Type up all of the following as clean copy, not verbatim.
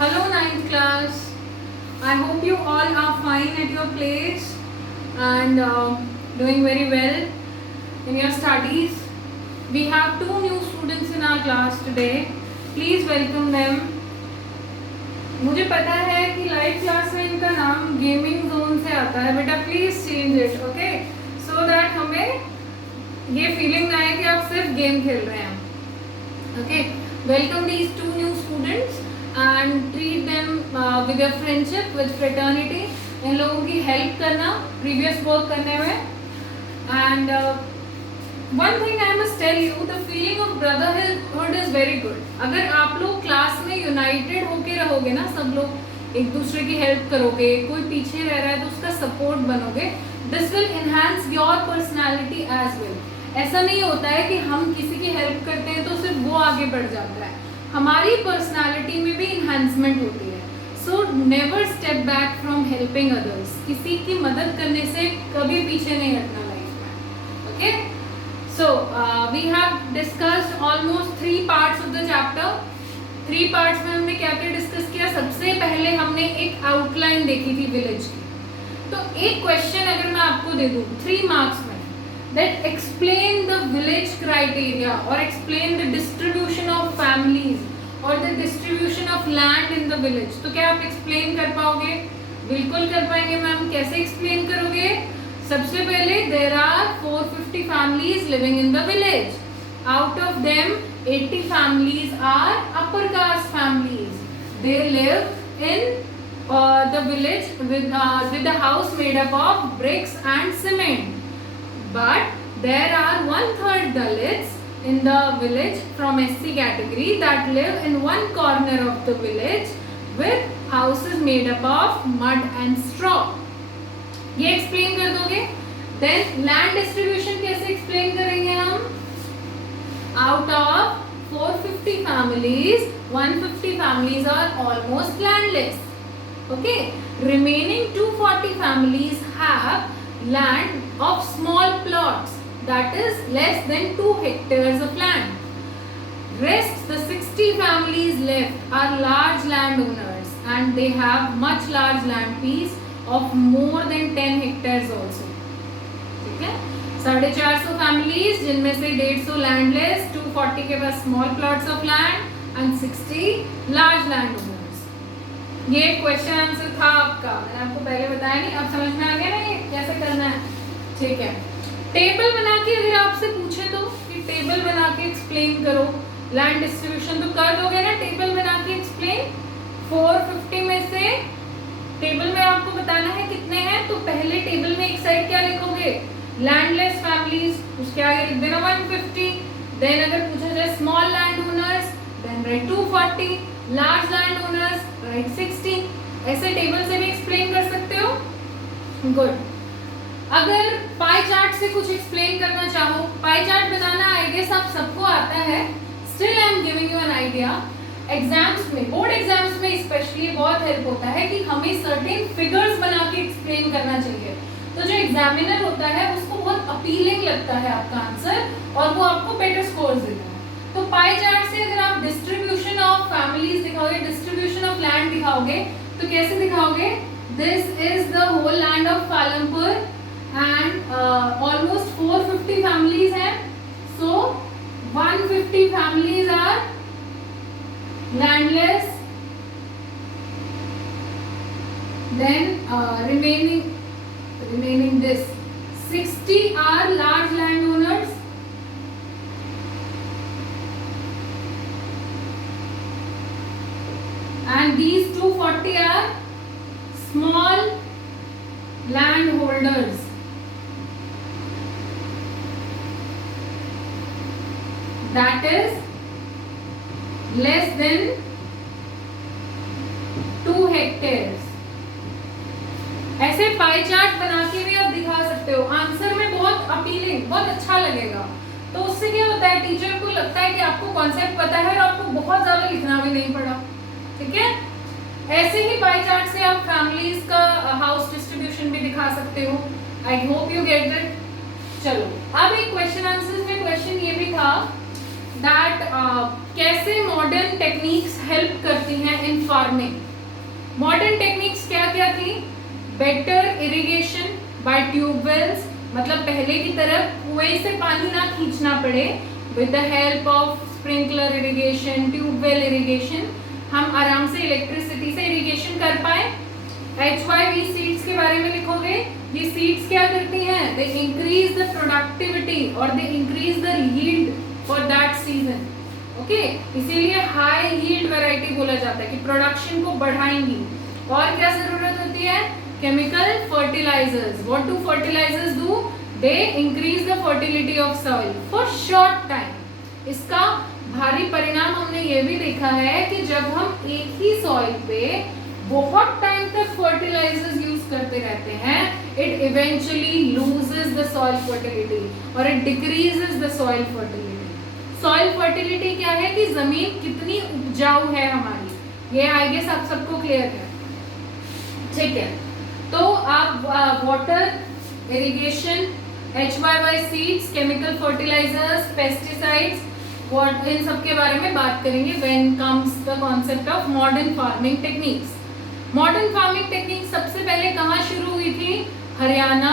Hello ninth class. I hope you all are fine at your place and doing very well in your studies. We have two new students in our class today. Please welcome them. मुझे पता है कि live class में इनका नाम gaming zone से आता है, बेटा please change it, okay, so that हमें ये फीलिंग ना आए कि आप सिर्फ गेम खेल रहे हैं. Okay, welcome these to new students and treat them with your friendship, with fraternity. इन लोगों की हेल्प करना प्रीवियस वर्क करने में. And one thing I must tell you, the feeling of brotherhood is very good. अगर आप लोग class में यूनाइटेड होके रहोगे ना, सब लोग एक दूसरे की हेल्प करोगे, कोई पीछे रह रहा है तो उसका सपोर्ट बनोगे, this will enhance your personality as well. ऐसा नहीं होता है कि हम किसी की हेल्प करते हैं तो सिर्फ वो आगे बढ़ जाता है, हमारी पर्सनैलिटी में भी इन्हांसमेंट होती है. So never step back from helping others. किसी की मदद करने से कभी पीछे नहीं हटना लाइफ में. Okay, so we have discussed almost 3 parts of the chapter. 3 parts में हमने क्या क्या डिस्कस किया. सबसे पहले हमने एक आउटलाइन देखी थी विलेज की. तो एक क्वेश्चन अगर मैं आपको दे दूं 3 मार्क्स में, that explain the village criteria or explain the distribution of families or the distribution of land in the village, तो क्या आप explain कर पाओगे? बिल्कुल कर पाएंगे मैम. कैसे explain करोगे? सबसे पहले there are 450 families living in the village. Out of them 80 families are upper caste families. They live in the village with the house made up of bricks and cement. But there are 1/3 Dalits in the village from SC category that live in one corner of the village with houses made up of mud and straw. ये explain कर दोगे. Then land distribution कैसे explain करेंगे हम? Out of 450 families 150 families are almost landless. Okay, remaining 240 families have land of small plots, that is less than 2 hectares of land. Rest the 60 families left are large landowners and they have much large land piece of more than 10 hectares also. ठीक है, 450 families जिनमें से 150 landless, 240 के पास small plots of land and 60 large land owners. ये question answer था आपका, मैंने आपको पहले बताया नहीं. अब समझ में आ गया ना ये कैसे करना है? ठीक है. टेबल बना के अगर आपसे पूछे तो कि टेबल बना के एक्सप्लेन करो लैंड डिस्ट्रीब्यूशन, तो कर दोगे ना टेबल बना के एक्सप्लेन? 450 में से टेबल में आपको बताना है कितने हैं, तो पहले टेबल में एक साइड क्या लिखोगे? लैंडलेस फैमिलीज, उसके आगे लिख देना 150. देन अगर पूछा जाए small land owners, then write 240, large land owners write 60. ऐसे टेबल से भी एक्सप्लेन कर सकते हो. गुड. अगर पाई चार्ट से कुछ एक्सप्लेन करना चाहो, pie chart banana I guess आप सबको आता है. Still I am giving you an idea. Exams में, बोर्ड एग्जाम्स में स्पेशली बहुत हेल्प होता है कि हमें सर्टेन फिगर्स बना के एक्सप्लेन करना चाहिए. तो जो एग्जामिनर होता है उसको बहुत अपीलिंग लगता है आपका आंसर और वो आपको बेटर स्कोर्स देता है. तो पाई चार्ट से अगर आप डिस्ट्रीब्यूशन ऑफ फैमिलीज दिखाओगे, डिस्ट्रीब्यूशन ऑफ लैंड दिखाओगे, तो कैसे दिखाओगे? This is the whole land of Palampur and almost 450 families हैं. So 150 families are landless, then remaining this 60 are large landowners and these 240 are small landholders. That is less than 2 hectares. ऐसे pie chart बना के भी आप दिखा सकते हो. Answer में बहुत अपीलिंग, बहुत अच्छा लगेगा. तो उससे क्या होता है, टीचर को लगता है कि आपको कॉन्सेप्ट पता है और आपको बहुत ज्यादा लिखना भी नहीं पड़ा. ठीक है, ऐसे ही पाई चार्ट से आप फैमिलीज का हाउस डिस्ट्रीब्यूशन भी दिखा सकते हो. I hope you get it. चलो अब एक क्वेश्चन आंसर्स में क्वेश्चन ये भी था दैट कैसे मॉडर्न टेक्निक्स हेल्प करती हैं इन फार्मिंग। मॉडर्न टेक्निक्स क्या क्या थी? बेटर इरिगेशन बाय ट्यूबवेल्स, मतलब पहले की तरह कुएं से पानी ना खींचना पड़े, with the help of sprinkler irrigation, tubewell irrigation हम आराम से इलेक्ट्रिसिटी से इरिगेशन कर पाए। HYV सीड्स के बारे में लिखोगे, ये सीड्स क्या करती हैं? दे इंक्रीज द प्रोडक्टिविटी और दे increase the yield for that season. Okay, इसीलिए हाई यील्ड वैरायटी बोला जाता है कि प्रोडक्शन को बढ़ाएंगी। और क्या जरूरत होती है? Chemical fertilisers. What do fertilisers do? They increase the fertility of soil for short time. इसका भारी परिणाम हमने ये भी देखा है कि जब हम एक ही सॉइल पे बहुत टाइम तक फर्टिलाइजर्स यूज करते रहते हैं, it eventually loses the soil fertility और it decreases the soil fertility. Soil fertility क्या है कि जमीन कितनी उपजाऊ है हमारी, ये आई गेस आप सबको क्लियर है, ठीक है। तो आप water, irrigation, HYY seeds, chemical fertilizers, pesticides, इन सब के बारे में बात करेंगे when comes the concept of modern farming techniques. Modern farming technique सबसे पहले कहाँ शुरू हुई थी? Haryana,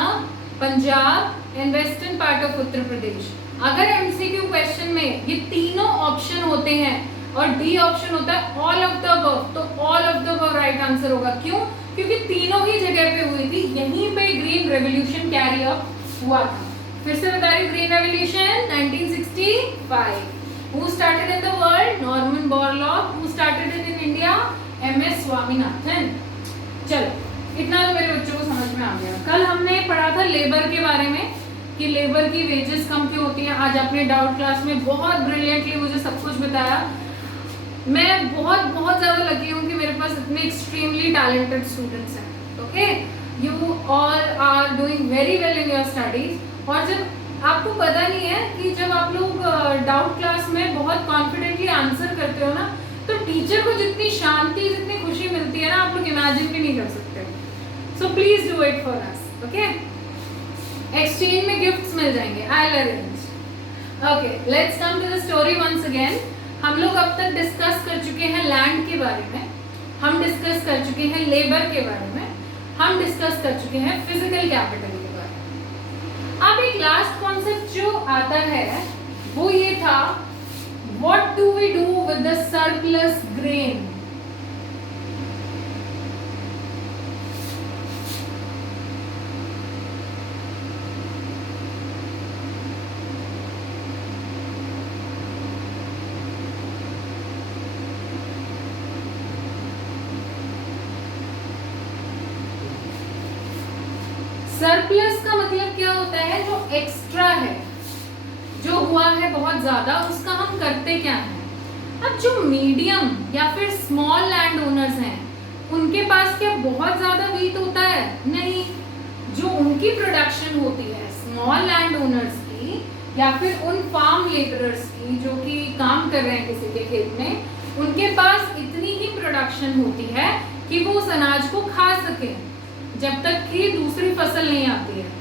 Punjab and western part of Uttar Pradesh. अगर MCQ क्वेश्चन में ये तीनों ऑप्शन होते हैं और डी ऑप्शन होता है ऑल ऑफ द अबव, तो all of the above right answer होगा। क्यों? क्योंकि तीनों ही जगह पे हुई थी, यहीं पे ग्रीन रेवोल्यूशन कैरी अप हुआ था। फिर से बता रही हूँ, green revolution 1965। Who started in the world? Norman Borlaug. Who started it in India? MS Swaminathan. चलो, इतना तो मेरे बच्चों को समझ में आ गया। कल हमने पढ़ा था लेबर के बारे में कि लेबर की वेजेस कम क्यों होती हैं। आज आपने डाउट क्लास में बहुत ब्रिलियंटली मुझे सब कुछ बताया। मैं बहुत ज़्यादा लकी हूँ कि मेरे पास इतने एक्सट्रीमली टैलेंटेड स्टूडेंट्स हैं। Okay, you all are doing very well in your studies. और जब आपको पता नहीं है कि जब आप लोग डाउट क्लास में बहुत कॉन्फिडेंटली आंसर करते हो ना, तो टीचर को जितनी शांति, जितनी खुशी मिलती है ना, आप लोग इमेजिन भी नहीं कर सकते। So please do it for us, okay. Exchange में गिफ्ट्स मिल जाएंगे, I will arrange. Okay, let's come to the story once again. हम लोग अब तक डिस्कस कर चुके हैं लैंड के बारे में, हम डिस्कस कर चुके हैं लेबर के बारे में, हम डिस्कस कर चुके हैं फिजिकल कैपिटल के बारे में। अब एक लास्ट कॉन्सेप्ट जो आता है वो ये था, what do we do with the surplus grain. Surplus का मतलब क्या होता है? जो एक्स्ट्रा है, जो हुआ है बहुत ज्यादा, उसका हम करते क्या हैं? अब जो मीडियम या फिर स्मॉल लैंड ओनर्स हैं, उनके पास क्या बहुत ज्यादा वीट होता है? नहीं। जो उनकी प्रोडक्शन होती है स्मॉल लैंड ओनर्स की या फिर उन फार्म लेबरर्स की जो कि काम कर रहे हैं किसी के खेत में, उनके पास इतनी ही प्रोडक्शन होती है कि वो उस अनाज को खा सके जब तक कि दूसरी फसल नहीं आती है।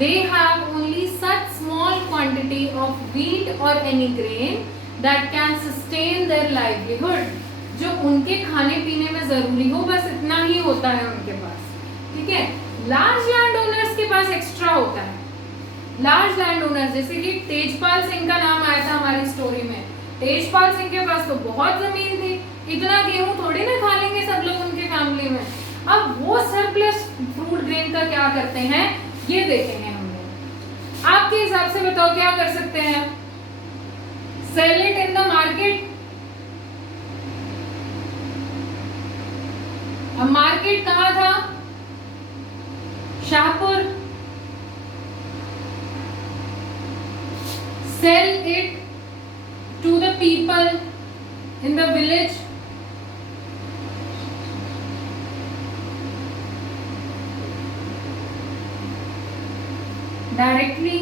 They have only such small quantity of wheat or any grain that can sustain their livelihood. जो उनके खाने पीने में जरूरी हो, बस इतना ही होता है उनके पास, ठीक है। लार्ज लैंड ओनर्स के पास एक्स्ट्रा होता है। लार्ज लैंड ओनर्स जैसे कि तेजपाल सिंह का नाम आया था हमारी स्टोरी में। तेजपाल सिंह के पास तो बहुत जमीन थी, इतना गेहूं थोड़ी ना खा लेंगे सब लोग उनके फैमिली में। अब वो सरप्लस फ्रूट ग्रेन का क्या करते हैं, ये देखेंगे हम लोग। आपके हिसाब से बताओ क्या कर सकते हैं? Sell it in the market. अब मार्केट कहाँ था? Shahpur. Sell it to the people in the village. Directly.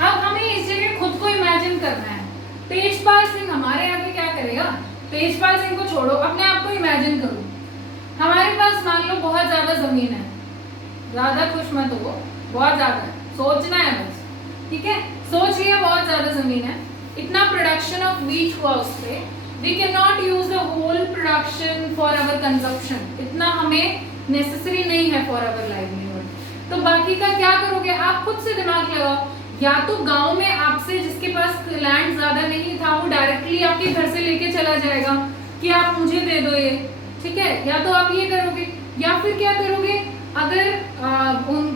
अब हमें इस जगह खुद को इमेजिन करना है। तेजपाल सिंह हमारे आगे क्या करेगा? तेजपाल सिंह को छोड़ो, अपने आप को इमेजिन करो। हमारे पास मान लो बहुत ज्यादा जमीन है, ज्यादा खुश मत हो, बहुत ज्यादा है, सोचना है बस, ठीक है। सोचिए बहुत ज्यादा जमीन है, इतना प्रोडक्शन ऑफ व्हीट हुआ उस पे, we can not use the whole production for our consumption, इतना हमें नेसेसरी नहीं है फॉर अवर लाइवलीहुड। तो बाकी का क्या करोगे, आप खुद से दिमाग लगाओ। या तो गांव में आपसे जिसके पास लैंड ज्यादा नहीं था वो डायरेक्टली आपके घर से लेके चला जाएगा कि आप मुझे दे दो ये, ठीक है, या तो आप ये करोगे, या फिर क्या करोगे, अगर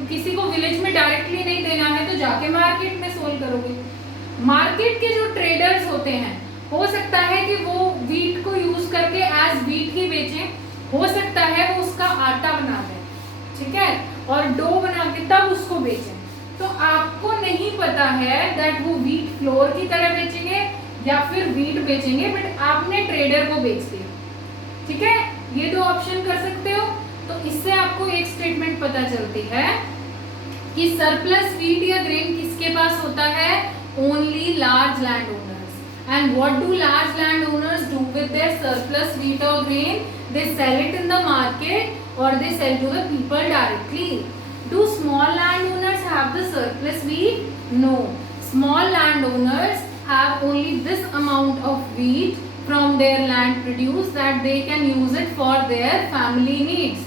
किसी को विलेज में डायरेक्टली नहीं देना है तो जाके मार्केट में सोल करोगे। मार्केट के जो ट्रेडर्स होते हैं, हो सकता है कि वो व्हीट को यूज करके एज व्हीट ही बेचें, हो सकता है वो उसका आटा बना दें, ठीक है, और डो बना के तब उसको बेचें। तो आपको नहीं पता है दैट वो व्हीट फ्लोर की तरह बेचेंगे या फिर व्हीट बेचेंगे, बट आपने ट्रेडर को बेच दिया, ठीक है। ये दो ऑप्शन कर सकते हो। तो इससे आपको एक स्टेटमेंट पता चलती है कि सरप्लस व्हीट या ग्रेन किसके पास होता है, only large land owners. And what do large land owners do with their surplus wheat और grain, they sell it in the market और they sell to the people directly. Do small landowners have the surplus wheat? No. Small landowners have only this amount of wheat from their land produce that they can use it for their family needs.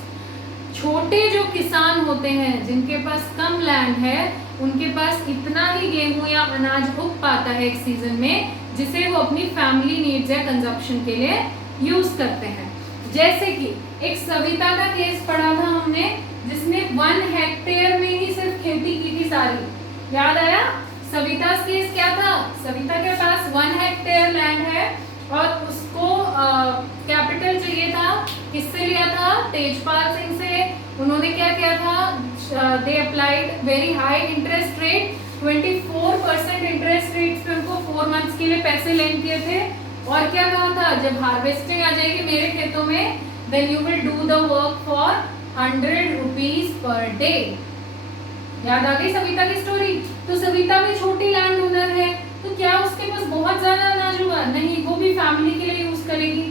छोटे जो किसान होते हैं जिनके पास कम land है, उनके पास इतना ही गेहूं या अनाज उग पाता है एक सीजन में जिसे वो अपनी फैमिली नीड्स या कंजप्शन के लिए यूज करते हैं। जैसे कि एक सविता का केस पढ़ा था हमने, जिसने 1 हेक्टेयर में ही सिर्फ खेती की थी सारी, याद आया? सविता केस क्या था, सविता के पास 1 हेक्टेयर लैंड है और उसको कैपिटल चाहिए था, किससे लिया था, तेजपाल सिंह से। उन्होंने क्या किया था, they applied very high interest rate, 24% interest rate पे उनको 4 मंथ्स के लिए पैसे लेन किए थे। और क्या कहा था, जब हार्वेस्टिंग आ जाएगी मेरे खेतों में, then you will do the work for 100 rupees per day। याद आ गई सविता की स्टोरी? तो सविता भी छोटी लैंड ओनर है, तो क्या उसके पास बहुत ज्यादा अनाज होगा? नहीं, वो भी फैमिली के लिए यूज करेगी।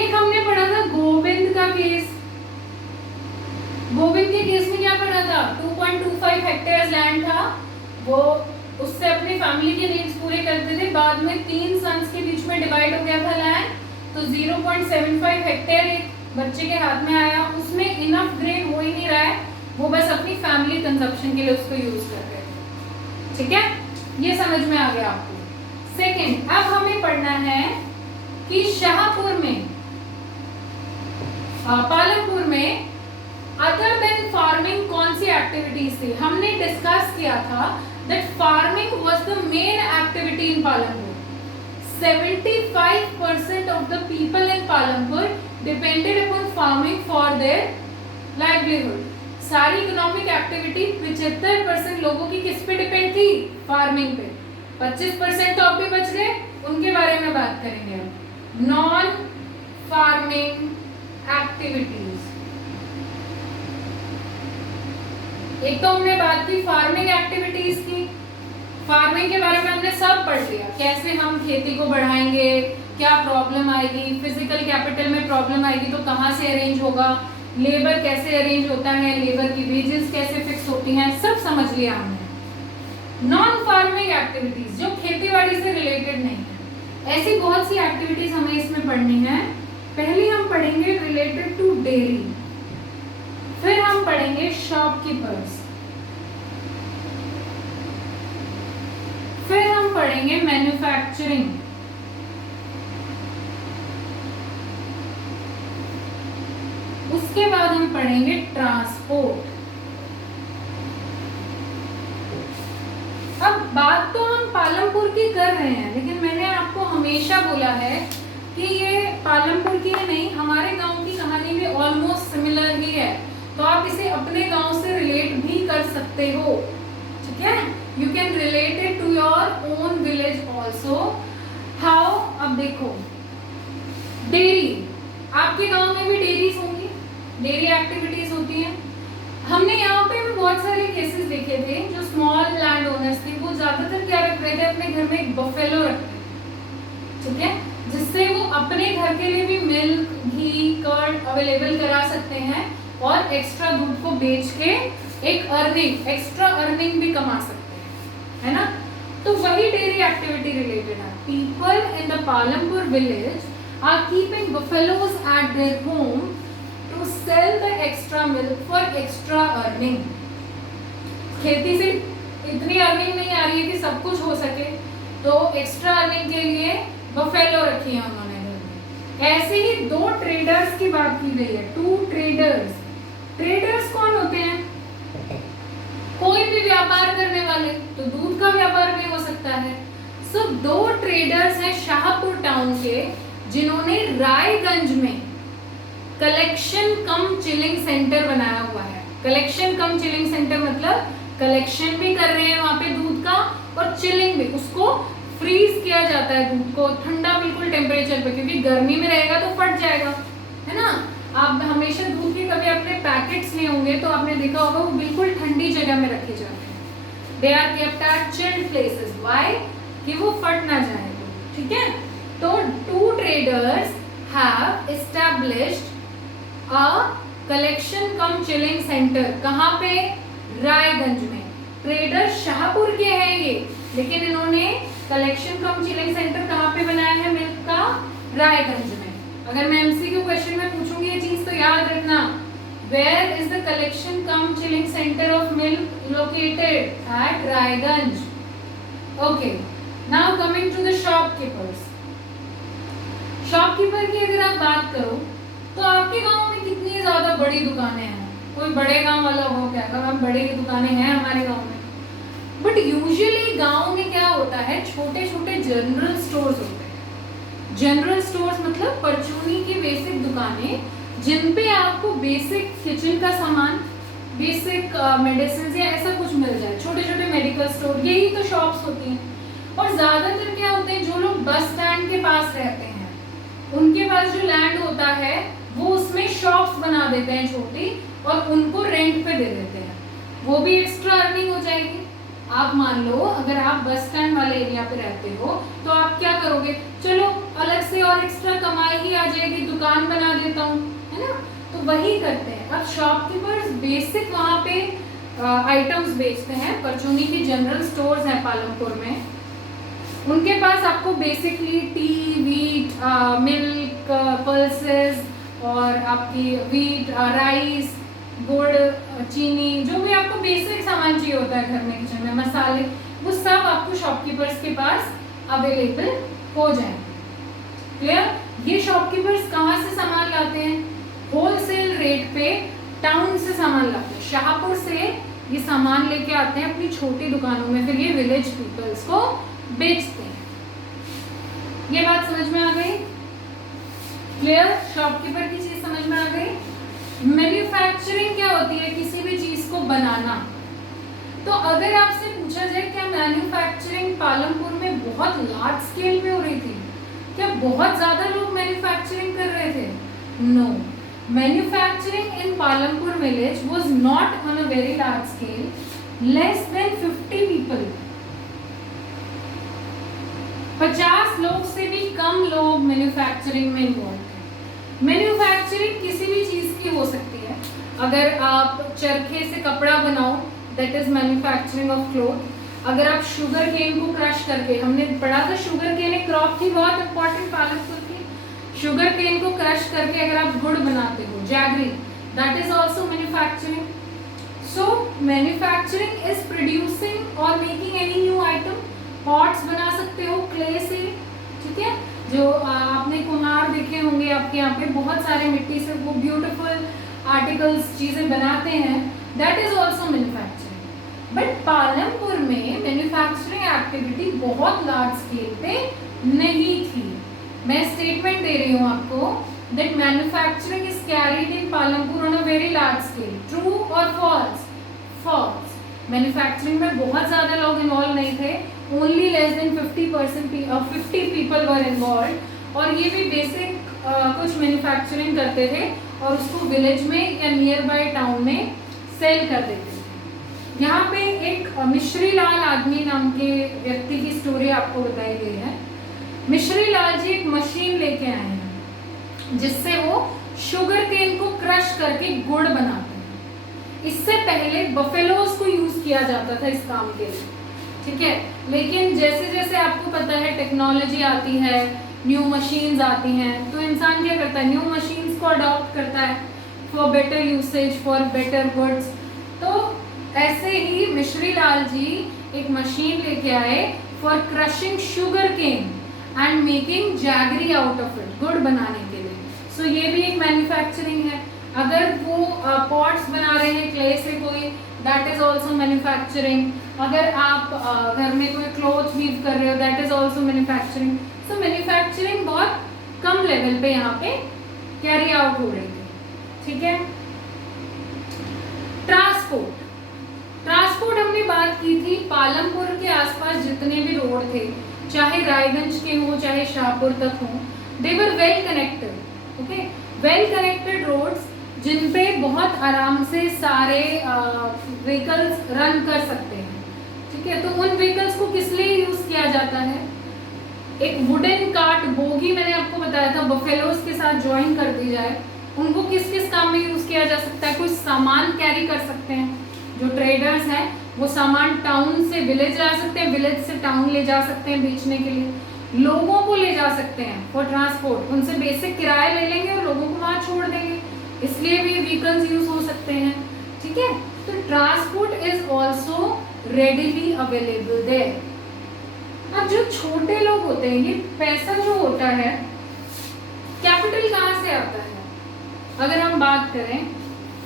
एक हमने पढ़ा था गोविंद का केस, गोविंद के केस में क्या पढ़ा था, 2.25 हेक्टेयर लैंड था, वो उससे अपनी फैमिली के नीड्स पूरे करते थे। बाद में 3 सन्स के बीच में डिवाइड हो गया था लैंड, तो 0.75 हेक्टेयर एक बच्चे के हाथ में आया, उसमें इनफ ग्रेन हो ही नहीं रहा है, वो बस अपनी फैमिली कंजप्शन के लिए उसको यूज कर रहे थे, ठीक है, ये समझ में आ गया आपको। सेकंड, अब हमें पढ़ना है कि शाहपुर में, पालमपुर में अदर देन फार्मिंग कौन सी एक्टिविटीज थी। हमने डिस्कस किया था that farming was the main activity in Palampur. 75% of the people in Palampur depended upon farming for their livelihood। सारी इकोनॉमिक एक्टिविटी 75% लोगों की किस पे डिपेंड थी, फार्मिंग पे। 25% तो अब भी बच गए, उनके बारे में बात करेंगे अब। नॉन फार्मिंग एक्टिविटीज, एक तो हमने बात की फार्मिंग एक्टिविटीज की, फार्मिंग के बारे में हमने सब पढ़ लिया, कैसे हम खेती को बढ़ाएंगे, क्या प्रॉब्लम आएगी, फिजिकल कैपिटल में प्रॉब्लम आएगी तो कहाँ से अरेंज होगा, लेबर कैसे अरेंज होता है, लेबर की वेजेस कैसे फिक्स होती हैं, सब समझ लिया हमने। नॉन फार्मिंग एक्टिविटीज जो खेतीबाड़ी से रिलेटेड नहीं है, ऐसी बहुत सी एक्टिविटीज हमें इसमें पढ़नी है। पहले हम पढ़ेंगे रिलेटेड टू डेयरी, फिर हम पढ़ेंगे शॉपकीपर्स, फिर हम पढ़ेंगे मैन्युफैक्चरिंग, उसके बाद हम पढ़ेंगे ट्रांसपोर्ट। अब बात तो हम पालमपुर की कर रहे हैं, लेकिन मैंने आपको हमेशा बोला है कि ये पालमपुर की ही नहीं, हमारे गांव की कहानी भी ऑलमोस्ट सिमिलर ही है, तो आप इसे अपने गांव से रिलेट भी कर सकते हो, ठीक है। You can relate it to your own village also. How, अब देखो डेयरी, आपके गांव में भी डेयरीज होंगी, डेयरी एक्टिविटीज होती हैं। हमने यहाँ पे भी बहुत सारे केसेस देखे थे, जो स्मॉल लैंड ओनर्स थे वो ज्यादातर क्या रख रहे थे, अपने घर में एक बफेलो रखते थे, ठीक है, जिससे वो अपने घर के लिए भी मिल्क, घी, कर्ड अवेलेबल करा सकते हैं और एक्स्ट्रा दूध को बेच के एक अर्निंग, एक्स्ट्रा अर्निंग भी कमा सकते हैं, है ना। तो वही डेयरी एक्टिविटी रिलेटेड है. People in the Palampur village are keeping buffaloes at their home to sell the extra milk for extra earning. खेती से इतनी अर्निंग नहीं आ रही है कि सब कुछ हो सके, तो एक्स्ट्रा अर्निंग के लिए बफेलो रखी है उन्होंने घर में. ऐसे ही 2 ट्रेडर्स की बात की गई है. 2 ट्रेडर्स. ट्रेडर्स कौन होते हैं? कोई भी व्यापार करने वाले. तो दूध का व्यापार भी हो सकता है. सो 2 ट्रेडर्स हैं शाहपुर टाउन के, जिन्होंने रायगंज में कलेक्शन कम चिलिंग सेंटर बनाया हुआ है. कलेक्शन कम चिलिंग सेंटर मतलब कलेक्शन भी कर रहे हैं वहां पे दूध का, और चिलिंग भी, उसको फ्रीज किया जाता है दूध को ठंडा बिल्कुल टेम्परेचर पे, क्योंकि गर्मी में रहेगा तो फट जाएगा, है ना. आप हमेशा दूध के कभी अपने पैकेट्स लिए होंगे तो आपने देखा होगा वो बिल्कुल ठंडी जगह में रखे जाते हैं. They are kept at chilled places. Why? कि वो फट ना जाए. ठीक है. तो 2 traders have established a collection come chilling centre. कहाँ पे? रायगंज में. ट्रेडर शाहपुर के हैं ये, लेकिन इन्होंने कलेक्शन कम चिलिंग सेंटर कहाँ पे बनाया है मिल्क का? रायगंज में. अगर मैं एमसीक्यू क्वेश्चन में पूछूंगी ये चीज तो याद रखना. Where is the collection cum chilling centre of milk located? At Raiganj. Okay. Now coming to the shopkeepers. Shopkeeper की अगर आप बात करो तो आपके गांव में कितनी ज्यादा बड़ी दुकानें हैं? कोई बड़े गांव वाला हो क्या? हम बड़े की दुकानें हैं हमारे गांव में, बट यूजुअली गांव में क्या होता है, छोटे छोटे जनरल स्टोर्स होते हैं. जनरल स्टोर्स मतलब परचूनी की बेसिक दुकानें, जिन पे आपको बेसिक किचन का सामान, बेसिक मेडिसिन या ऐसा कुछ मिल जाए. छोटे छोटे मेडिकल स्टोर, यही तो शॉप्स होती हैं. और ज्यादातर क्या होते हैं, जो लोग बस स्टैंड के पास रहते हैं उनके पास जो लैंड होता है वो उसमें शॉप्स बना देते हैं छोटी, और उनको रेंट पे दे देते हैं. वो भी एक्स्ट्रा अर्निंग हो जाएगी. आप मान लो अगर आप बस स्टैंड वाले एरिया पे रहते हो तो आप क्या करोगे, चलो अलग से और एक्स्ट्रा कमाई ही आ जाएगी, दुकान बना देता हूँ, है ना. तो वही करते हैं. अब शॉपकीपर्स बेसिक वहाँ पे आइटम्स बेचते हैं. परचूनी की जनरल स्टोर्स हैं पालमपुर में. उनके पास आपको basically T, wheat, milk, pulses और आपकी वीट, राइस, गुड़, चीनी, जो भी आपको बेसिक सामान चाहिए होता है घर में किचन में, मसाले, वो सब आपको शॉपकीपर्स के पास अवेलेबल हो जाए. क्लियर? ये शॉपकीपर्स कहाँ से सामान लाते हैं? होलसेल रेट पे टाउन से सामान लाते हैं. शाहपुर से ये सामान लेके आते हैं अपनी छोटी दुकानों में, फिर ये विलेज पीपल्स को बेचते हैं. ये बात समझ में आ गई? क्लियर? शॉपकीपर की चीज समझ में आ गई. मैन्युफैक्चरिंग क्या होती है? किसी भी चीज को बनाना. तो अगर आपसे पूछा जाए क्या मैन्युफैक्चरिंग पालमपुर में बहुत लार्ज स्केल पे हो रही थी, क्या बहुत ज्यादा लोग मैन्युफैक्चरिंग कर रहे थे? No. Manufacturing in Palampur village was not on a very large scale. Less than 50 people. 50 लोग से भी कम लोग मैन्युफैक्चरिंग में इन्वॉल्व हैं. मैन्युफैक्चरिंग किसी भी चीज की हो सकती है. अगर आप चरखे से कपड़ा बनाओ, that is manufacturing of cloth. अगर आप शुगर केन को क्रश करके, हमने पढ़ा था शुगर केन एक क्रॉप थी बहुत इंपॉर्टेंट पालमपुर की. शुगर केन को क्रश करके अगर आप गुड़ बनाते हो, jaggery, that is also manufacturing. So manufacturing is producing और making any new item. Pots बना सकते हो क्ले से. ठीक है. जो आपने कुम्हार देखे होंगे आपके यहाँ पे, बहुत सारे मिट्टी से वो ब्यूटीफुल आर्टिकल्स, चीजें बनाते हैं. That is also manufacturing. But Palampur में मैन्युफैक्चरिंग एक्टिविटी बहुत लार्ज स्केल पे नहीं थी. मैं स्टेटमेंट दे रही हूँ आपको that manufacturing is carried in Palampur on a very large scale. True और फॉल्स? फॉल्स. मैन्युफैक्चरिंग में बहुत ज्यादा लोग इन्वॉल्व नहीं थे. Only less than 50 people were involve. और ये भी बेसिक कुछ मैन्युफैक्चरिंग करते थे और उसको विलेज में या नियर बाय टाउन में सेल कर देते थे. यहाँ पे एक मिश्री लाल आदमी नाम के व्यक्ति की स्टोरी आपको बताई गई है. मिश्री लाल जी एक मशीन लेके आए हैं जिससे वो शुगर केन को क्रश करके गुड़ बनाते हैं. इससे पहले बफेलोज को यूज किया जाता था इस काम के लिए. ठीक है। लेकिन जैसे जैसे आपको पता है टेक्नोलॉजी आती है, न्यू मशीन्स आती हैं, तो इंसान क्या करता है, न्यू मशीन्स को अडॉप्ट करता है for better usage, for better goods. तो ऐसे ही मिश्री लाल जी एक मशीन लेके आए for crushing sugar cane and making jaggery out of it, गुड़ बनाने के लिए। सो ये भी एक मैन्युफैक्चरिंग है। अगर वो पॉट्स बना रहे हैं क्ले से कोई, दैट इज ऑल्सो मैन्युफैक्चरिंग। अगर आप घर में कोई क्लॉथ वीव कर रहे हो, that is also manufacturing. So manufacturing बहुत कम लेवल पे यहाँ पे कैरी आउट हो रही थी, ठीक है। ट्रांसपोर्ट, ट्रांसपोर्ट हमने बात की थी। पालमपुर के आसपास जितने भी रोड थे, चाहे रायगंज के हो चाहे शाहपुर तक हो, they were well connected, okay, well connected roads जिन पे बहुत आराम से सारे व्हीकल्स रन कर सकते हैं, ठीक है। तो उन व्हीकल्स को किस लिए यूज किया जाता है, एक वुडन कार्ट बोगी मैंने आपको बताया था, बफेलोज के साथ ज्वाइन कर दी जाए, उनको किस किस काम में यूज किया जा सकता है, कुछ सामान कैरी कर सकते हैं, जो ट्रेडर्स हैं वो सामान टाउन से विलेज ला सकते हैं, विलेज से टाउन ले जा सकते हैं बेचने के लिए, लोगों को ले जा सकते हैं फॉर ट्रांसपोर्ट, उनसे बेसिक किराया ले लेंगे और लोगों को वहां छोड़ देंगे, इसलिए भी व्हीकल्स यूज हो सकते हैं, ठीक है। तो transport is also readily available there. अब जो छोटे लोग होते हैं, ये पैसा जो होता है, कैपिटल कहाँ से आता है, अगर हम बात करें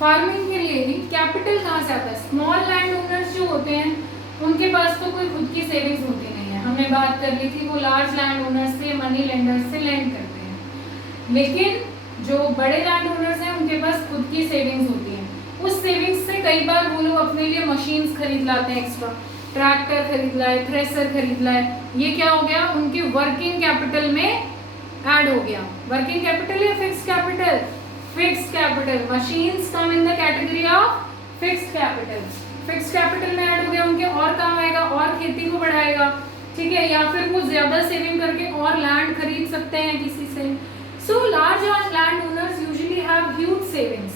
फार्मिंग के लिए भी कैपिटल कहाँ से आता है, स्मॉल लैंड ओनर्स जो होते हैं उनके पास तो कोई खुद की सेविंग्स होती नहीं है, हमने बात कर ली थी, वो लार्ज लैंड ओनर्स से, मनी लेंडर्स से लैंड करते हैं। लेकिन जो बड़े लैंड ओनर्स हैं उनके पास खुद की सेविंग्स होती हैं, उस सेविंग्स से कई बार वो लोग अपने लिए मशीन्स खरीद लाते हैं, एक्स्ट्रा ट्रैक्टर खरीद लाए, थ्रेसर खरीद लाए, ये क्या हो गया, उनके वर्किंग कैपिटल में ऐड हो गया। वर्किंग कैपिटल या fixed capital, fixed capital, machines come in the category of fixed capital, fixed capital में ऐड हो गया, उनके और काम आएगा और खेती को बढ़ाएगा, ठीक है, या फिर वो ज्यादा सेविंग करके और लैंड खरीद सकते हैं किसी से। So large land owners usually have huge savings,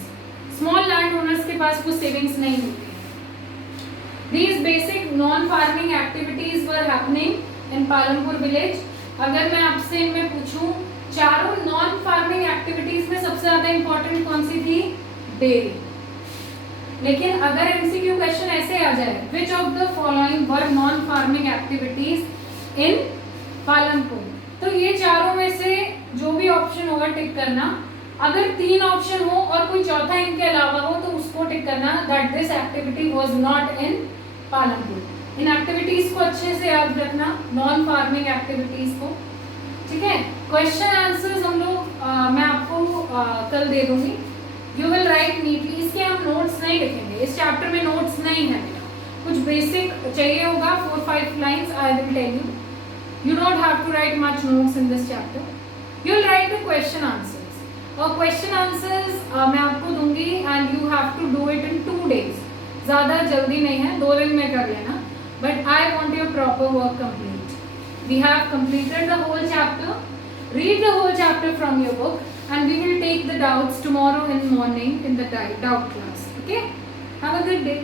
small land owners के पास वो सेविंग्स नहीं होती है। These basic non-farming activities were happening in Palampur village. अगर मैं आपसे इनमें पूछूं, चारों नॉन फार्मिंग एक्टिविटीज में सबसे ज्यादा इंपॉर्टेंट कौन सी थी, डेयरी। लेकिन अगर एमसीक्यू क्वेश्चन ऐसे आ जाए, which of the following were non farming activities in Palampur, तो ये चारों में से जो भी ऑप्शन होगा टिक करना। अगर 3 ऑप्शन हो और कोई चौथा इनके अलावा हो तो उसको टिक करना that this activity was not in Palampur. In activities को अच्छे से याद रखना, नॉन फार्मिंग एक्टिविटीज को, ठीक है। क्वेश्चन आंसर्स हम लोग मैं आपको कल दे दूंगी, यू विल राइट नीटली। इसके हम नोट्स नहीं लिखेंगे, इस चैप्टर में नोट्स नहीं है मेरा, कुछ बेसिक चाहिए होगा, 4-5 lines I will tell you, you don't have to write much notes in this chapter, you will write the question answers, और question answers मैं आपको दूंगी and you have to do it in 2 days, ज़्यादा जल्दी नहीं है, 2 दिन में कर लेना, but I want your proper work complete. We have completed the whole chapter, read the whole chapter from your book and we will take the doubts tomorrow in morning in the doubt class, okay? Have a good day.